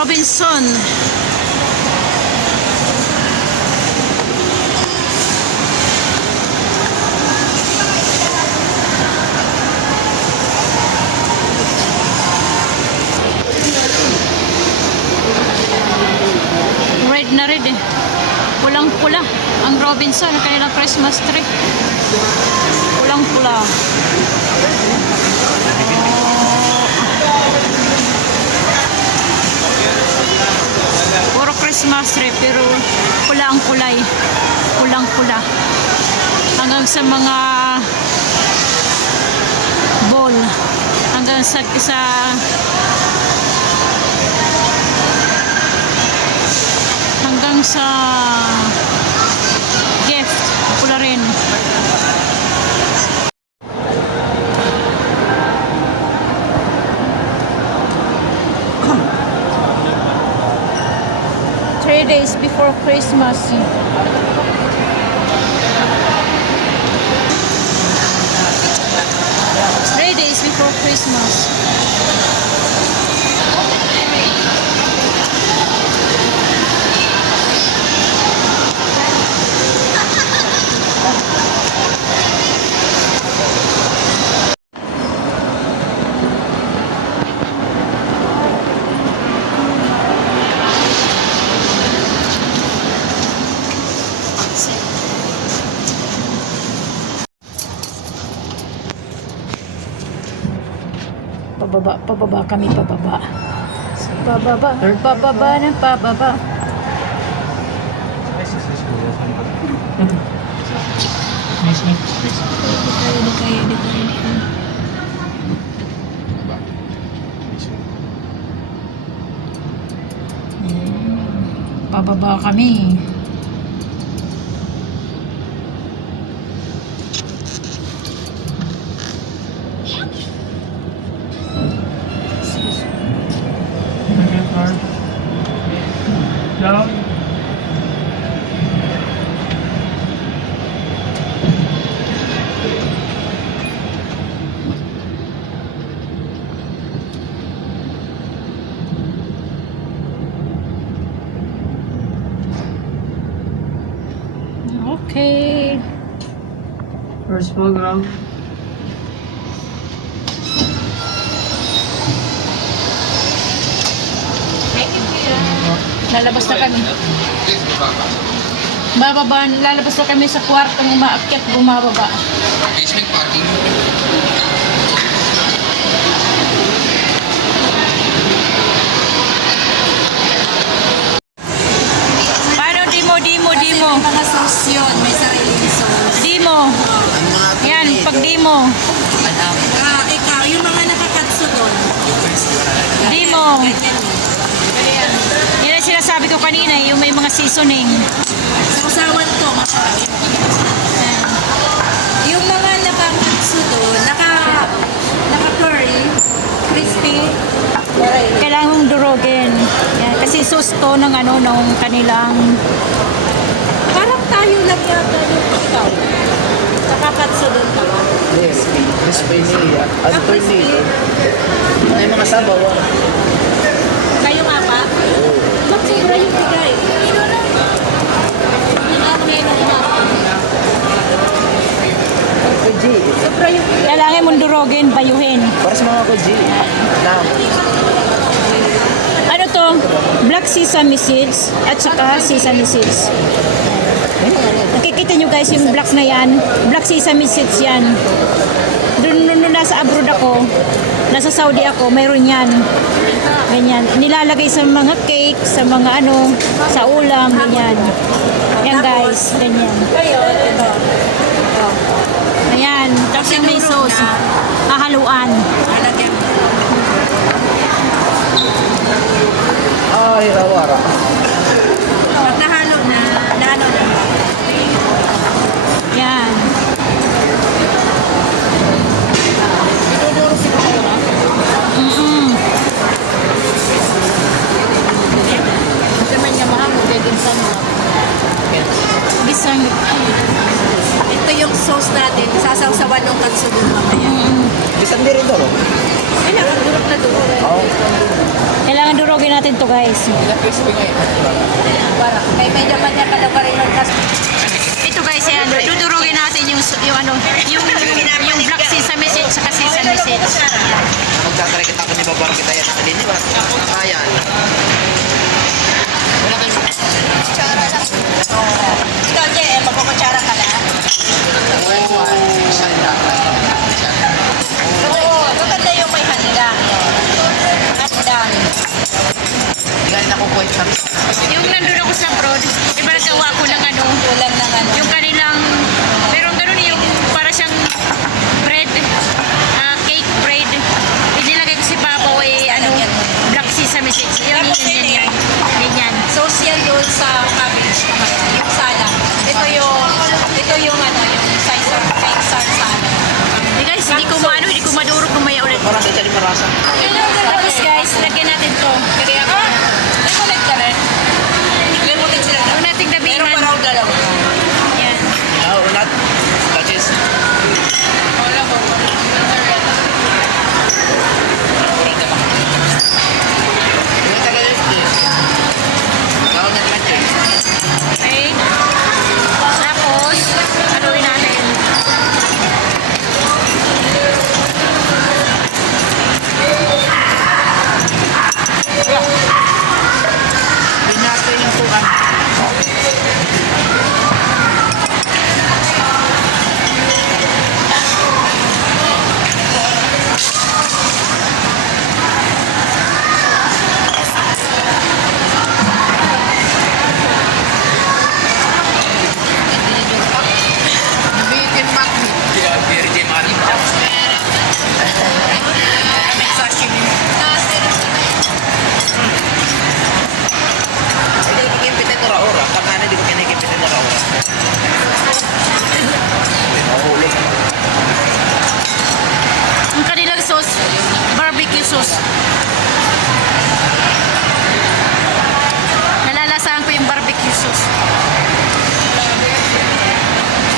Robinson. Red na red eh. Pulang-pula ang Robinson, ang kanilang Christmas tree. Pulang-pula. Puro Christmas tree pero pula ang kulay. Pulang-pula. Hanggang sa mga ball. Hanggang sa gift. Pula rin. Three days before Christmas. 3 days before Christmas. Pababa kami, pababa. Pababa ng pababa. Pababa kami. Down. Okay. First program. Lalabas na kami. Lalabas na kami sa kwartong umaakyat, bumababa. Basement parking. Paano dimo? Mga sauce yun, may sariling sauce. Dimo. Yan, pag dimo. Ikaw, yung mga nakakatso doon. Dimo. Ganyan. Yan ang sinasabi ko kanina, yung may mga seasoning. Sausawan to. Yung mga nakakatso doon, naka-curry, crispy. Kailangan mong durogin. Yan, kasi sauce to ng ng kanilang. Parang tayo lang yata yung ikaw. Nakakatso doon ka ba? Yes, crispy niya. Alternative. May mga sabaw. Kayo nga pa? Magsira yung bigay. Yung ano ngayon ang umapa. Koji. Sobra yung bigay. Kailangan mong durogin, bayuhin. Para sa mga koji. Ano to? Black sesame seeds at saka sesame seeds. Nakikita nyo guys yung blacks na yan. Black sesame seeds yan. Doon nasa abroad ako, nasa Saudi ako, mayroon yan. Ganyan. Nilalagay sa mga cake, sa mga sa ulam, ganyan. Yan guys, ganyan. Kayo, ito. Ayan. Tapos yung may sauce. Hahaluan. Lalagyan mo. Ay, rawara. Pag nahalo na, naano na. Yan. Ituduro si kayo na. Kasi man niya mahamog, kaya ginsan mo. Gisang. Ito yung sauce natin, sasawsawan ng katsudon mamaya. Bisan din rin to, no? Kailangan durok na durok. Oo. Kailangan durogin natin to guys. Crispy ngayon. Parang may medyo manya ka daw ka rin nun. Kasi Ito guys, yan. Dudurugin natin yung black sesame seeds sa sesame seeds. Magtatry kita ako ni Babaro kita yan natin di ba? Ayan. Wala tayong kutsara lang. Ikaw, Jay, magkukutsara ka na. Oo, maganda yung may handang. Handang. Hindi ka rin ako kwenta. Yung nandun ako sa abroad, iba nagawa ko ng ano, Kulang na nga. yung kanilang, merong ganun yung para siyang bread, cake bread. Inilagay ko si Babaw black sesame seeds. Yan. Social yun sa cabbage. Yung salad. Ito yung ano, yung size of cake salad. Guys, hindi ko madurog kumaya ulit. Parang isa ni Marasa. Tapos guys, lagyan natin to. Kaya ako, nag-connect ka rin. Limutin sila na. Huwag nating dabihan. Meron pa raw dalawa. Yan. No, not. That is. Wala ko. Yung tagal yung this. Gawin natin lang dyan. Okay. Tapos, haluin natin. Pinate yung tukan. Nabitin makmi. Yeah, Virgin Mari. May sashimi. Hindi ko kikipitin ng ora. Pagkana di ko kinikipitin ng ora. Mahulog. Ang kanilang sauce, barbecue sauce. Nalalasahan ko yung barbecue sauce.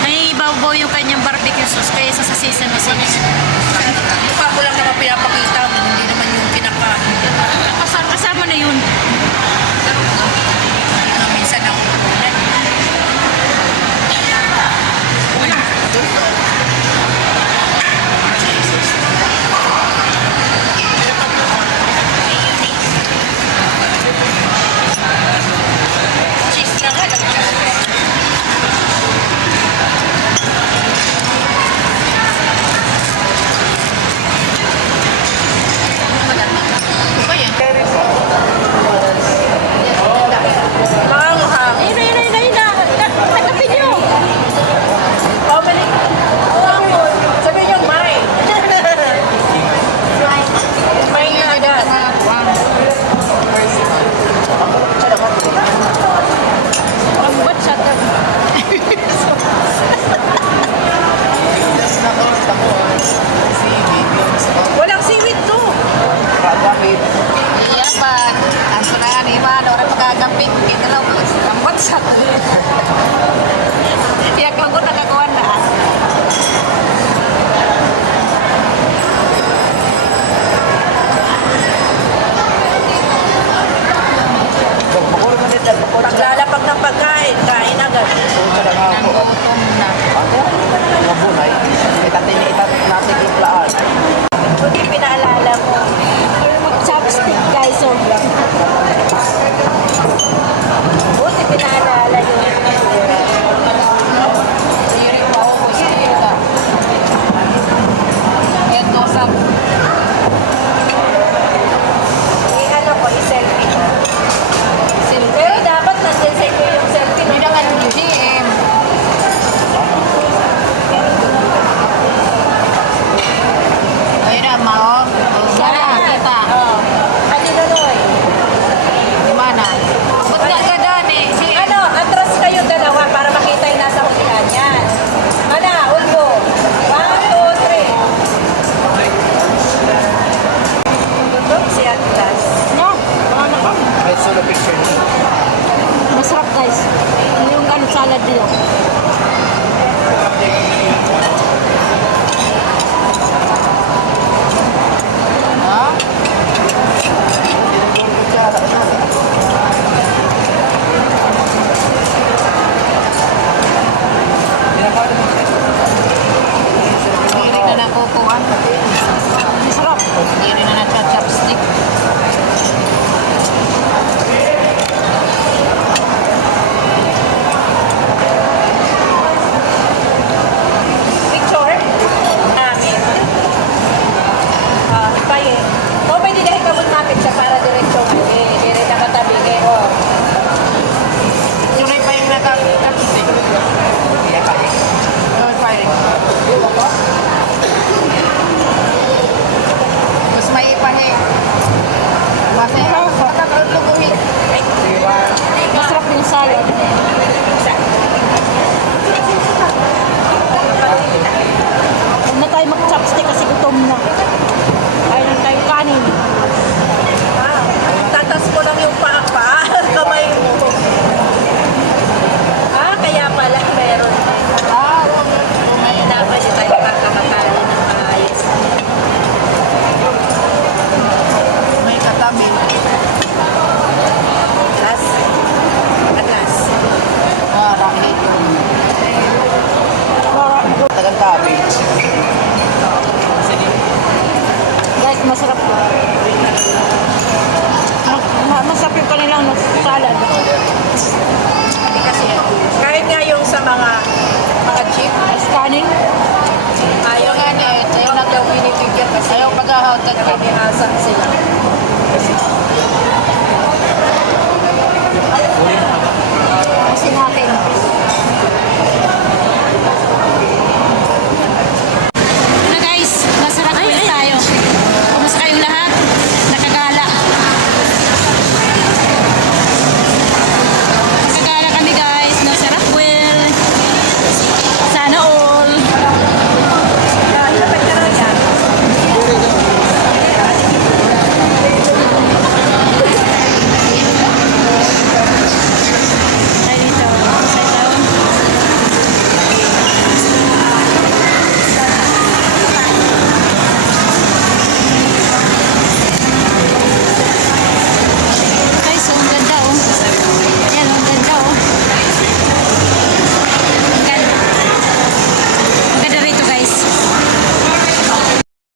Nangibaw-baw yung kanyang barbecue sauce kaya sa sesame seeds. Mukha ko lang naman pinapakita mo, hindi naman yung kinakain. Kasama na yun. Minsan ako. Cheese na nga lang. Walang seaweed to. Ragamit. Iya pa. Ang sunangan ni Iman, orang pagkagapit. Kita lang, ang WhatsApp. Tiyak lang ko nakakuha na. Paglalapag ng pagkain, kain agad. Nagutom na. Mabunay. Itatinitan natin itlaan. Hindi pinaalala mo. Chopstick guys, oh. Buti pinaalala yun. Masarap yung kanilang salad. Hindi kasi, kahit nga yung sa mga jeep, Scanning. ayaw nga niya, ayaw lang daw binibigyan kasi ayaw paghahawtag kami asa